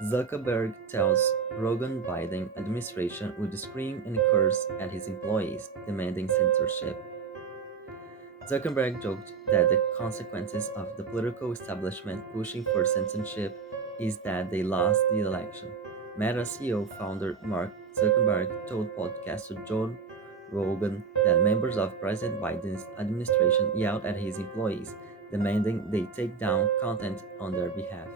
Zuckerberg tells Rogan Biden administration would scream and curse at his employees, demanding censorship. Zuckerberg joked that the consequences of the political establishment pushing for censorship is that they lost the election. Meta CEO founder Mark Zuckerberg told podcaster Joe Rogan that members of President Biden's administration yelled at his employees, demanding they take down content on their behalf.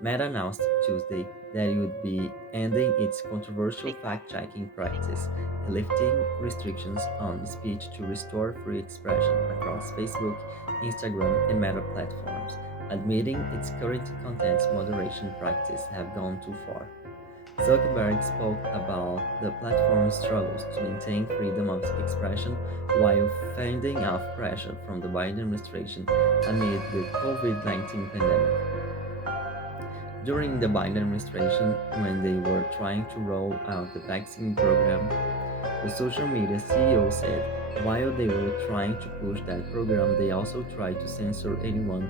Meta announced Tuesday that it would be ending its controversial fact checking practice and lifting restrictions on speech to restore free expression across Facebook, Instagram, and Meta platforms, admitting its current content moderation practices have gone too far. Zuckerberg spoke about the platform's struggles to maintain freedom of expression while fending off pressure from the Biden administration amid the COVID 19 pandemic. During the Biden administration, when they were trying to roll out the vaccine program, the social media CEO said while they were trying to push that program, they also tried to censor anyone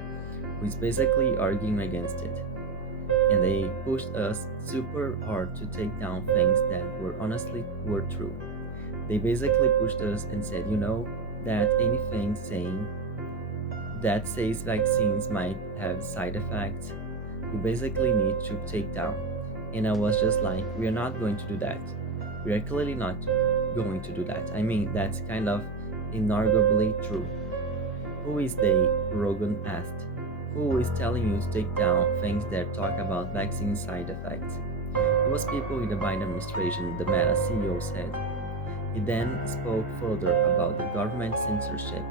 who is basically arguing against it. And they pushed us super hard to take down things that were honestly were true. They basically pushed us and said, that anything saying that says vaccines might have side effects, you basically need to take down. And I was just like, we are not going to do that. We are clearly not going to do that. I mean, that's kind of inarguably true. Who is they? Rogan asked. Who is telling you to take down things that talk about vaccine side effects? It was people in the Biden administration, the Meta CEO said. He then spoke further about the government censorship,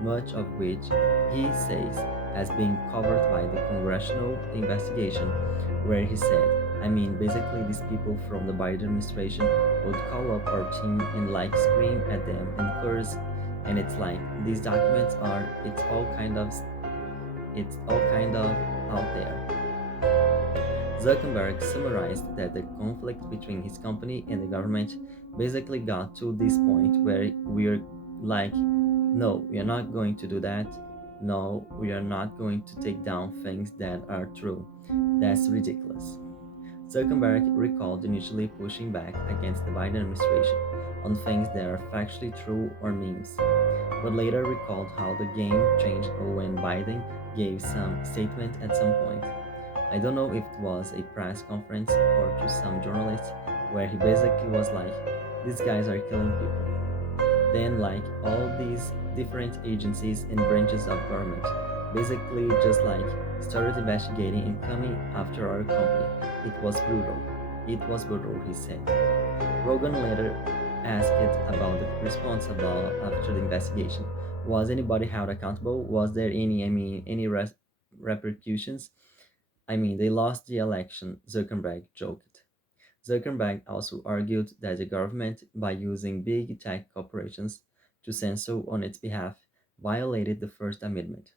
much of which he says has been covered by the congressional investigation, where he said, basically, these people from the Biden administration would call up our team and like scream at them and curse, and it's like these documents are, it's all kind of out there. Zuckerberg summarized that the conflict between his company and the government basically got to this point where we're like, no, we are not going to do that. No, we are not going to take down things that are true. That's ridiculous. Zuckerberg recalled initially pushing back against the Biden administration on things that are factually true or memes, but later recalled how the game changed when Biden gave some statement at some point. I don't know if it was a press conference or to some journalists where he basically was like, these guys are killing people. Then, like all these different agencies and branches of government, basically just like started investigating and coming after our company. It was brutal. It was brutal, he said. Rogan later asked about the response about after the investigation. Was anybody held accountable? Was there any repercussions? They lost the election, Zuckerberg joked. Zuckerberg also argued that the government, by using big tech corporations to censor on its behalf, violated the First Amendment.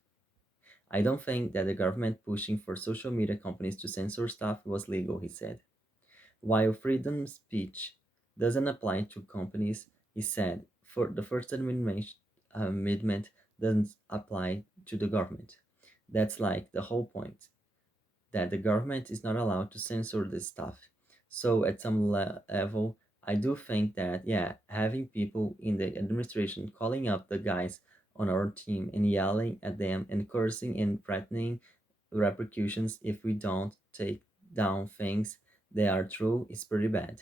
I don't think that the government pushing for social media companies to censor stuff was legal, he said. While freedom of speech doesn't apply to companies, he said, for the Amendment doesn't apply to the government. That's like the whole point, that the government is not allowed to censor this stuff. So at some level, I do think that, yeah, having people in the administration calling up the guys on our team and yelling at them and cursing and threatening repercussions if we don't take down things that are true is pretty bad.